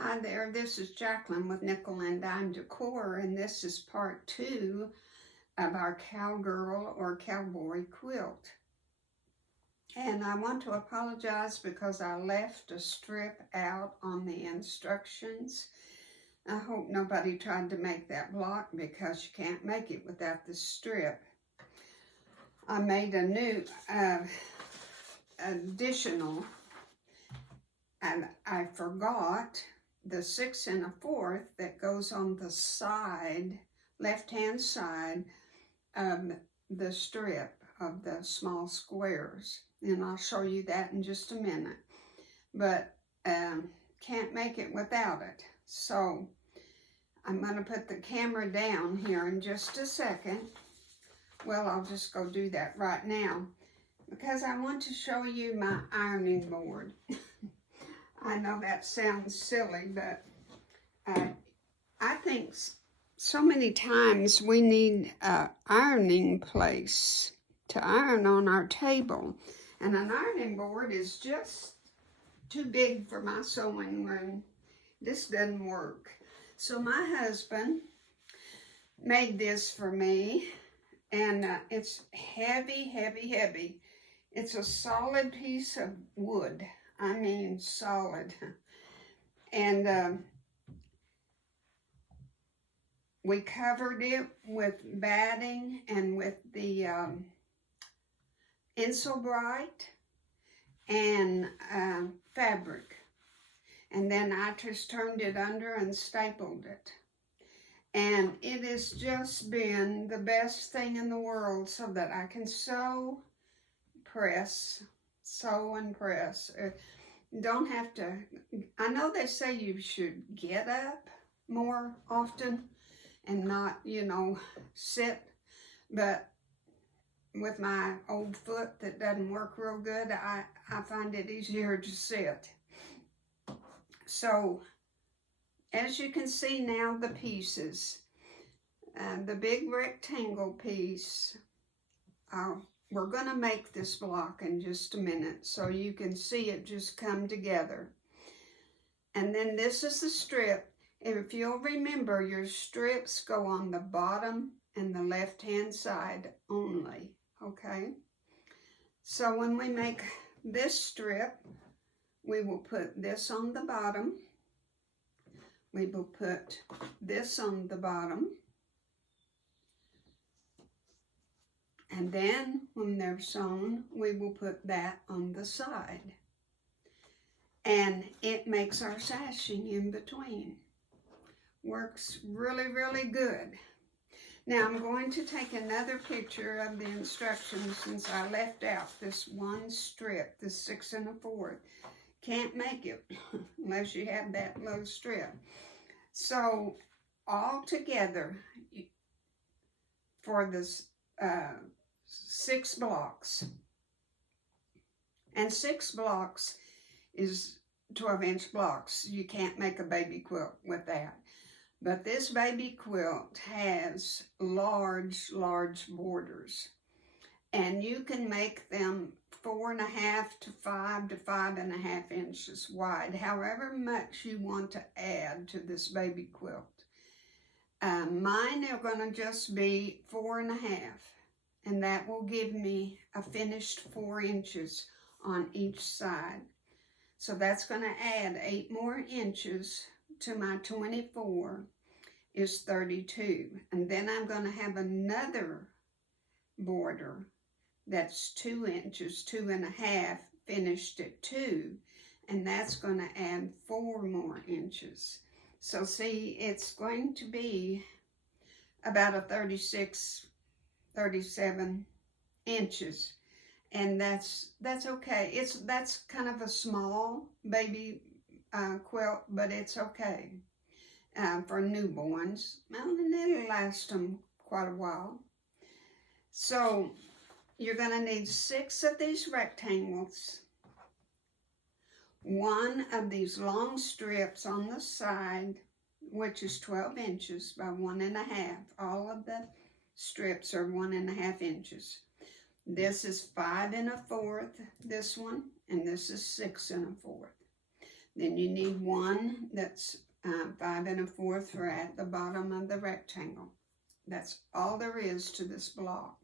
Hi there, this is Jacqueline with Nickel and Dime Decor, and this is part 2 of our Cowgirl or Cowboy quilt. And I want to apologize because I left a strip out on the instructions. I hope nobody tried to make that block because you can't make it without the strip. I made a new additional, and I forgot the 6 1/4 that goes on the side, left-hand side of the strip of the small squares. And I'll show you that in just a minute. But can't make it without it. So I'm going to put the camera down here in just a second. Well, I'll just go do that right now because I want to show you my ironing board. I know that sounds silly, but I think so many times we need an ironing place to iron on our table. And an ironing board is just too big for my sewing room. This doesn't work. So my husband made this for me, and it's heavy, heavy, heavy. It's a solid piece of wood. I mean solid. And we covered it with batting and with the Insulbrite and fabric. And then I just turned it under and stapled it. And it has just been the best thing in the world so that I can sew and press. Don't have to, I know they say you should get up more often and not, sit, but with my old foot that doesn't work real good, I find it easier to sit. So, as you can see now, the pieces, the big rectangle piece, we're going to make this block in just a minute so you can see it just come together. And then this is the strip. If you'll remember, your strips go on the bottom and the left-hand side only, okay? So when we make this strip, we will put this on the bottom. We will put this on the bottom. And then when they're sewn, we will put that on the side. And it makes our sashing in between. Works really, really good. Now I'm going to take another picture of the instructions since I left out this one strip, this 6 1/4. Can't make it unless you have that little strip. So all together for this 6 blocks, and 6 blocks is 12-inch blocks. You can't make a baby quilt with that. But this baby quilt has large, large borders. And you can make them 4 1/2 to 5 to 5 1/2 inches wide, however much you want to add to this baby quilt. Mine are going to just be 4 1/2, and that will give me a finished 4 inches on each side. So that's going to add 8 more inches to my 24 is 32. And then I'm going to have another border that's 2 inches, 2 1/2, finished at 2. And that's going to add 4 more inches. So see, it's going to be about a 36, 37 inches. And that's okay. That's kind of a small baby quilt, but it's okay for newborns. Well, and it'll last them quite a while. So you're going to need 6 of these rectangles, 1 of these long strips on the side, which is 12 inches by 1 1/2. All of the strips are 1 1/2 inches. This is 5 1/4, this one, and this is 6 1/4. Then you need one that's 5 1/4 for at the bottom of the rectangle. That's all there is to this block.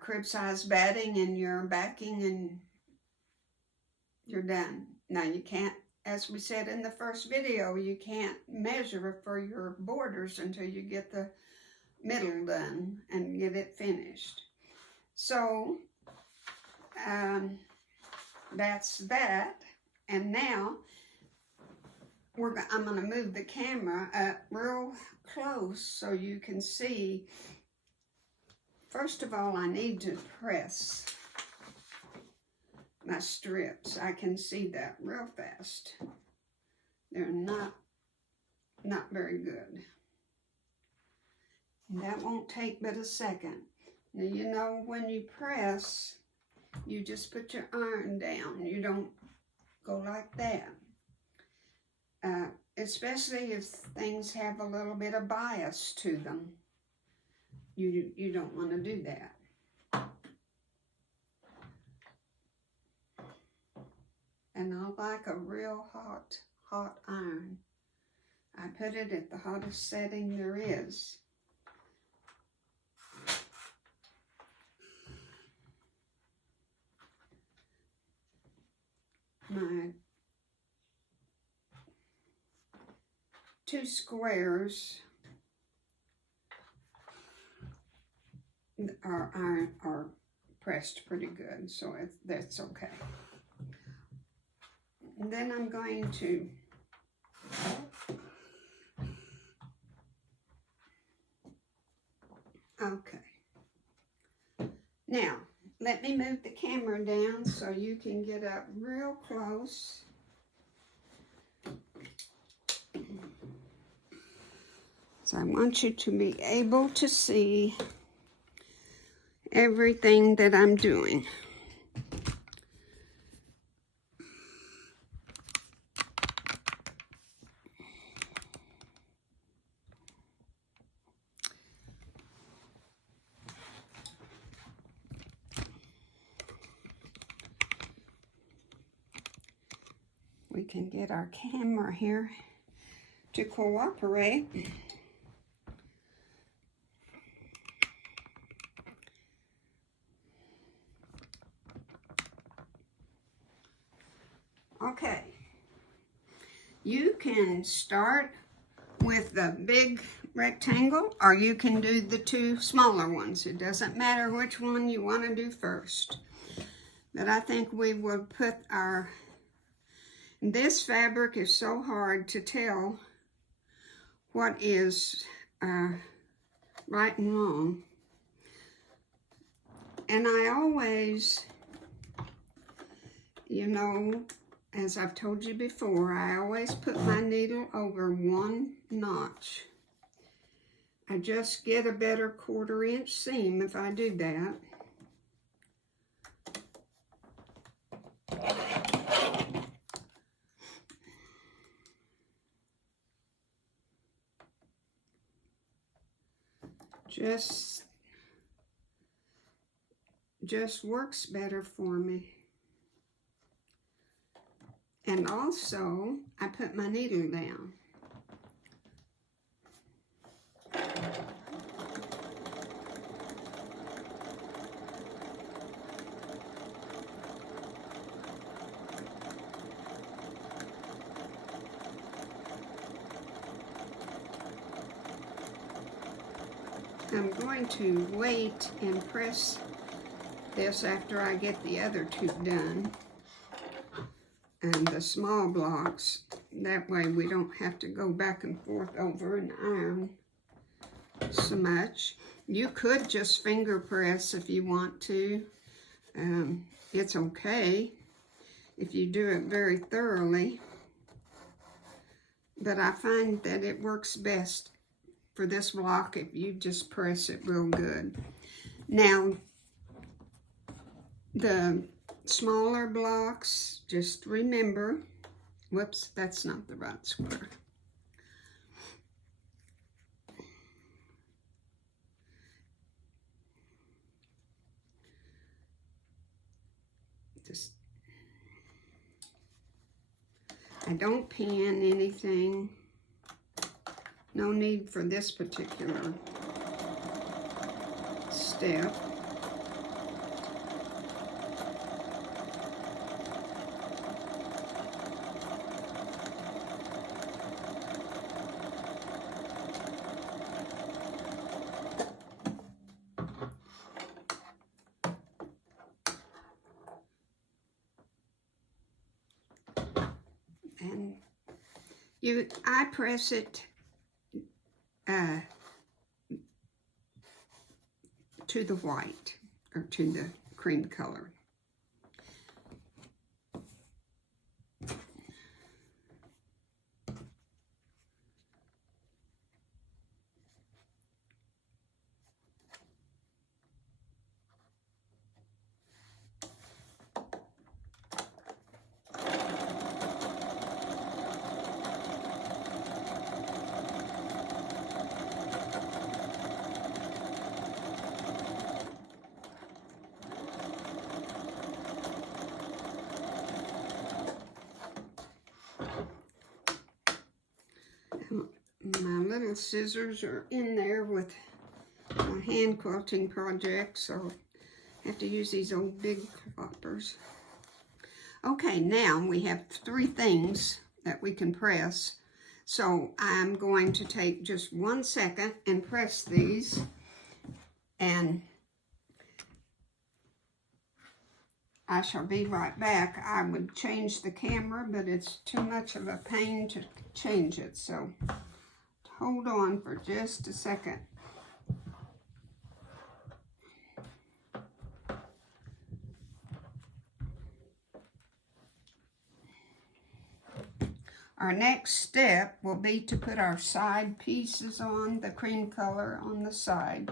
Crib size batting and your backing, and you're done. Now you can't, as we said in the first video, you can't measure for your borders until you get the middle done and get it finished. So that's that. And now I'm going to move the camera up real close so you can see. First of all, I need to press my strips. I can see that real fast. They're not very good. And that won't take but a second. Now, you know, when you press, you just put your iron down. You don't go like that. Especially if things have a little bit of bias to them. You don't want to do that. And I like a real hot iron. I put it at the hottest setting there is. My 2 squares are pressed pretty good, so that's okay. And then I'm going to now let me move the camera down so you can get up real close. So I want you to be able to see everything that I'm doing. We can get our camera here to cooperate. Okay, you can start with the big rectangle, or you can do the 2 smaller ones. It doesn't matter which one you want to do first. But I think we will put this fabric is so hard to tell what is right and wrong. And I always, you know, as I've told you before, I always put my needle over 1 notch. I just get a better 1/4 inch seam if I do that. Just works better for me. And also, I put my needle down. I'm going to wait and press this after I get the other 2 done. And the small blocks, that way we don't have to go back and forth over an iron so much. You could just finger press if you want to. It's okay if you do it very thoroughly, but I find that it works best for this block if you just press it real good. Now, the smaller blocks, just remember, whoops, that's not the right square. Just, I don't pin anything. No need for this particular step. And I press it to the white, or to the cream color. My little scissors are in there with my hand quilting project, so I have to use these old big cloppers. Okay, now we have 3 things that we can press. So I'm going to take just 1 second and press these, and I shall be right back. I would change the camera, but it's too much of a pain to change it, so hold on for just a second. Our next step will be to put our side pieces on, the cream color on the side.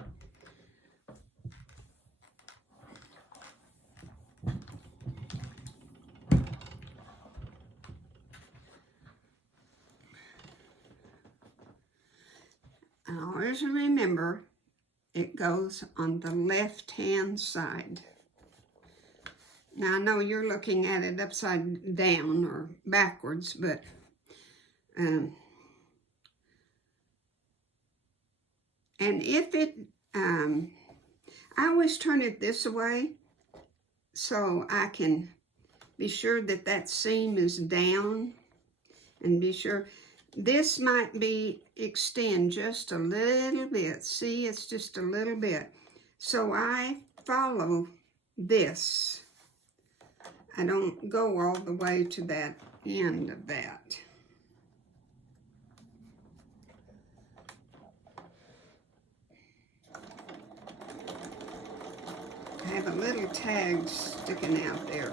And always remember, it goes on the left-hand side. Now, I know you're looking at it upside down or backwards, but and if it, I always turn it this way so I can be sure that that seam is down, and be sure this might be extend just a little bit. See, it's just a little bit. So I follow this. I don't go all the way to that end of that. I have a little tag sticking out there.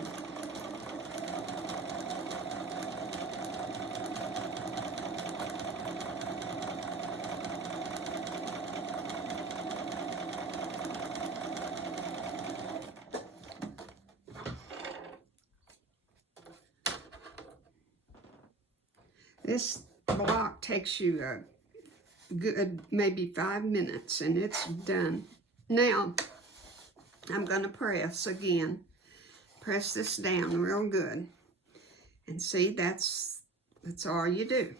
This block takes you a good maybe 5 minutes, and it's done. Now, I'm going to press again. Press this down real good. And see, that's all you do.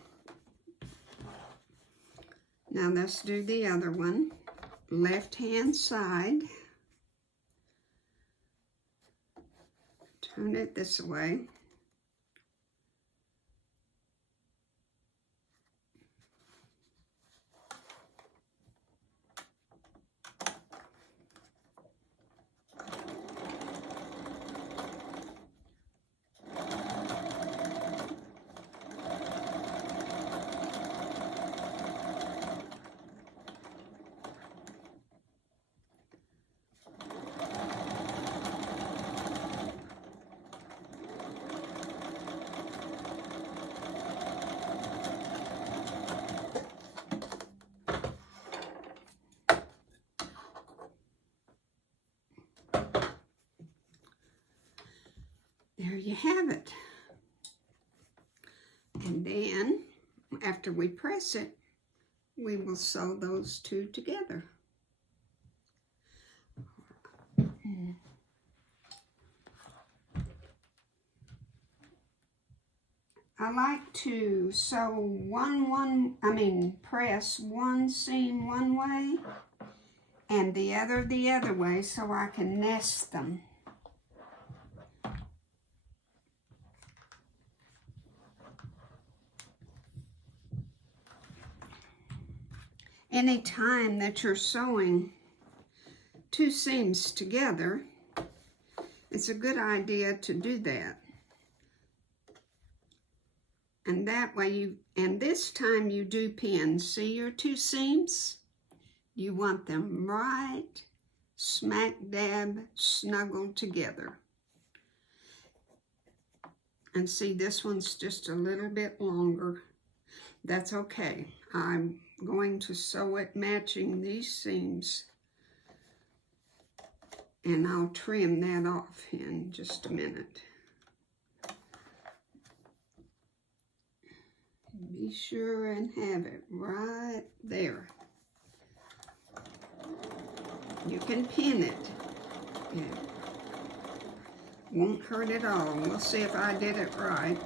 Now let's do the other one. Left-hand side. Turn it this way. There you have it. And then, after we press it, we will sew those 2 together. I like to sew press one seam one way and the other way so I can nest them. Anytime that you're sewing two seams together, it's a good idea to do that. And that way and this time you do pin. See your two seams? You want them right smack dab snuggled together. And see, this one's just a little bit longer. That's okay. I'm going to sew it matching these seams. And I'll trim that off in just a minute. Be sure and have it right there. You can pin it. Yeah. Won't hurt at all. We'll see if I did it right.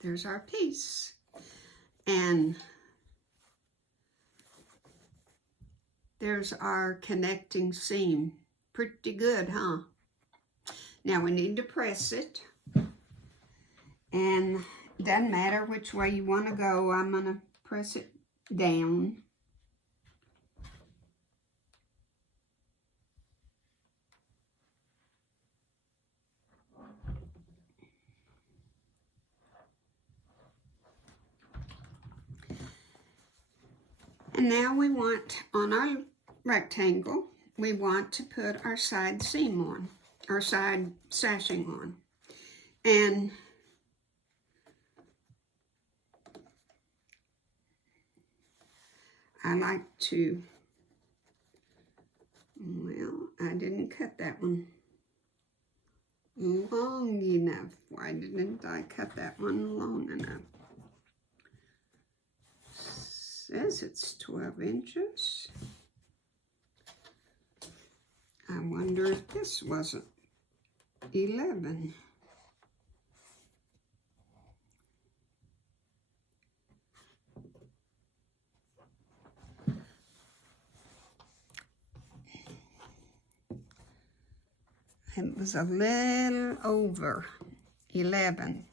There's our piece. And there's our connecting seam. Pretty good, huh? Now we need to press it. And it doesn't matter which way you want to go. I'm going to press it down. And now we want, on our rectangle, we want to put our side seam on, our side sashing on. And I like to, well, I didn't cut that one long enough. Why didn't I cut that one long enough? Says it's 12 inches. I wonder if this wasn't 11. It was a little over 11.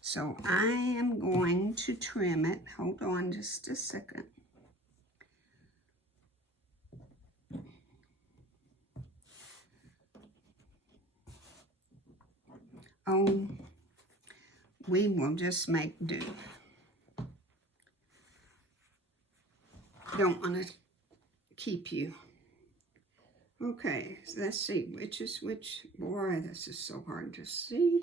So I am going to trim it. Hold on just a second. Oh, we will just make do. Don't want to keep you. Okay, so let's see which is which. Boy, this is so hard to see.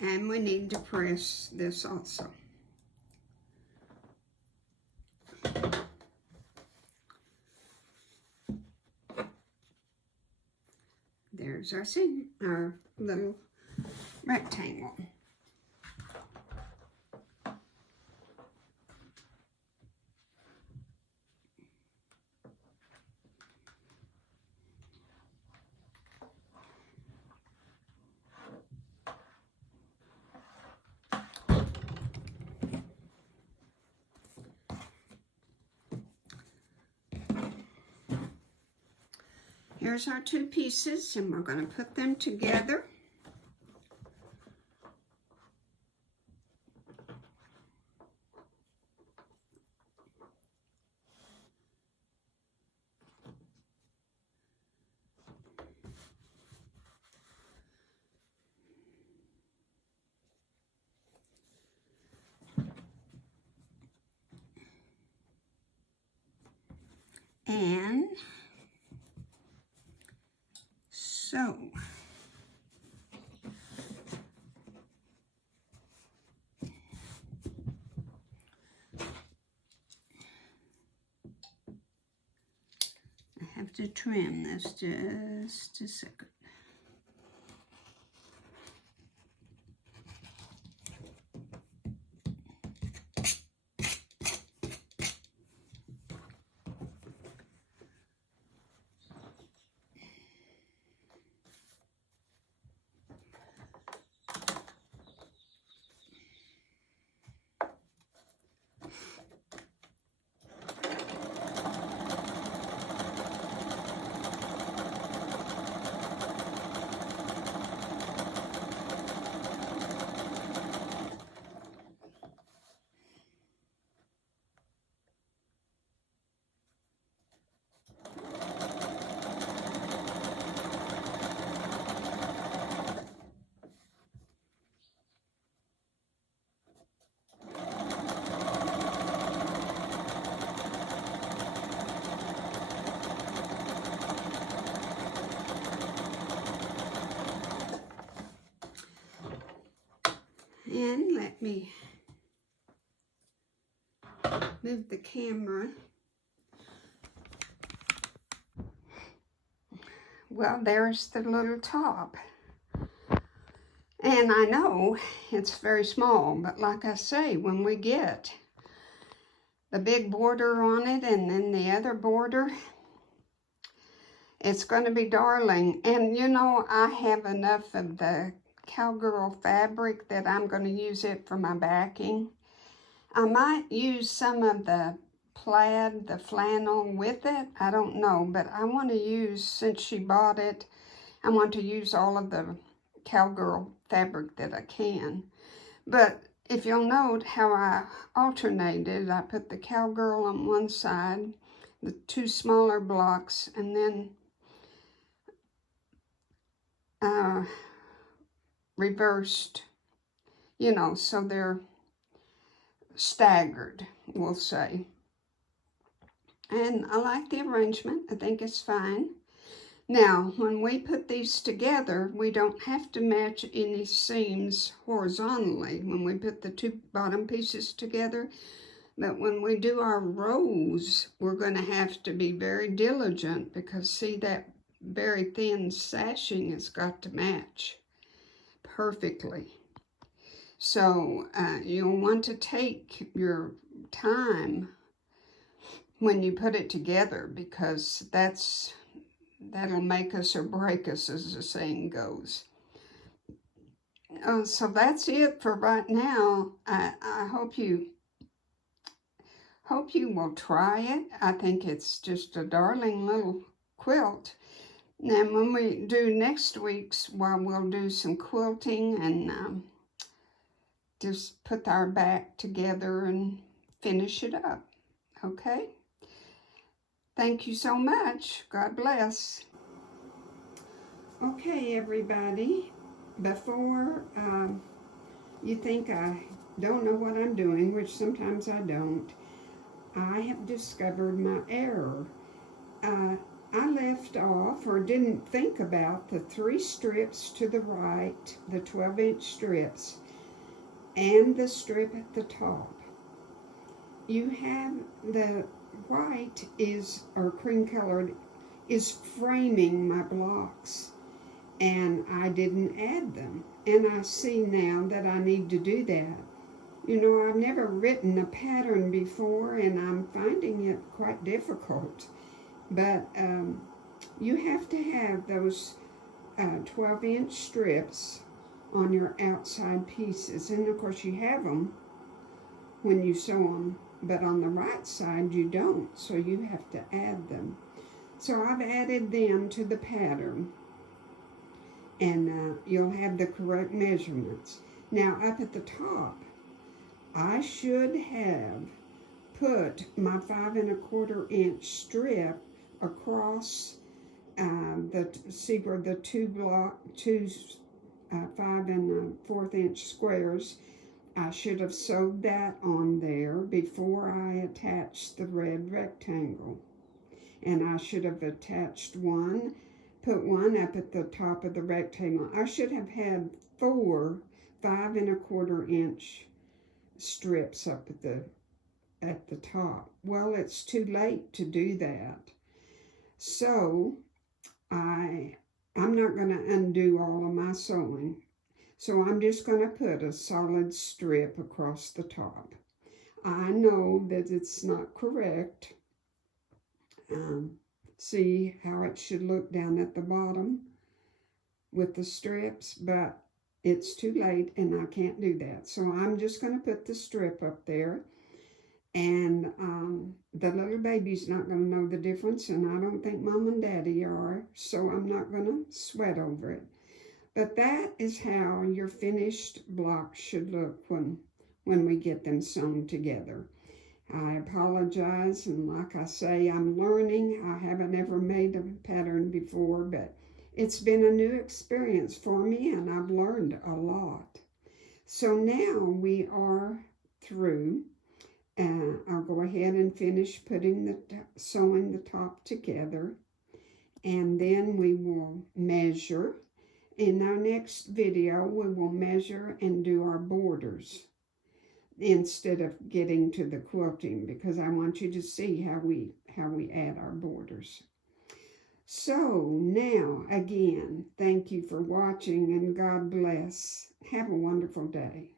And we need to press this also. There There's our little rectangle. Here's our two pieces, and we're going to put them together. And so, I have to trim this just a second. And let me move the camera. Well, there's the little top. And I know it's very small, but like I say, when we get the big border on it and then the other border, it's going to be darling. And you know, I have enough of the Cowgirl fabric that I'm going to use it for my backing. I might use some of the plaid, the flannel with it. I don't know, but I want to use, since she bought it, I want to use all of the Cowgirl fabric that I can. But if you'll note how I alternated, I put the Cowgirl on one side, the two smaller blocks, and then reversed, you know, so they're staggered, we'll say. And I like the arrangement. I think it's fine. Now, when we put these together, we don't have to match any seams horizontally when we put the two bottom pieces together. But when we do our rows, we're going to have to be very diligent, because see, that very thin sashing has got to match perfectly. So you'll want to take your time when you put it together, because that'll make us or break us, as the saying goes. So that's it for right now. I hope you will try it. I think it's just a darling little quilt. Now, when we do next week's, well, we'll do some quilting and just put our back together and finish it up. Okay? Thank you so much. God bless. Okay, everybody. Before you think I don't know what I'm doing, which sometimes I don't, I have discovered my error. I left off, or didn't think about, the 3 strips to the right, the 12-inch strips, and the strip at the top. You have the white or cream colored is framing my blocks. and I didn't add them. And I see now that I need to do that. You know, I've never written a pattern before, and I'm finding it quite difficult. But you have to have those 12-inch strips on your outside pieces. And of course you have them when you sew them, but on the right side you don't, so you have to add them. So I've added them to the pattern, and you'll have the correct measurements. Now up at the top, I should have put my 5 1/4 inch strip across see where the two 5 1/4 inch squares. I should have sewed that on there before I attached the red rectangle. And I should have attached one, put one up at the top of the rectangle. I should have had 4 5 1/4 inch strips up at the top. Well, it's too late to do that. So I'm not going to undo all of my sewing. So I'm just going to put a solid strip across the top. I know that it's not correct. See how it should look down at the bottom with the strips, but it's too late and I can't do that. So I'm just going to put the strip up there, and the little baby's not going to know the difference, and I don't think Mom and Daddy are, so I'm not going to sweat over it. But that is how your finished blocks should look when we get them sewn together. I apologize, and like I say, I'm learning. I haven't ever made a pattern before, but it's been a new experience for me, and I've learned a lot. So now we are through. I'll go ahead and finish sewing the top together, and then we will measure. In our next video, we will measure and do our borders instead of getting to the quilting, because I want you to see how we add our borders. So now, again, thank you for watching, and God bless. Have a wonderful day.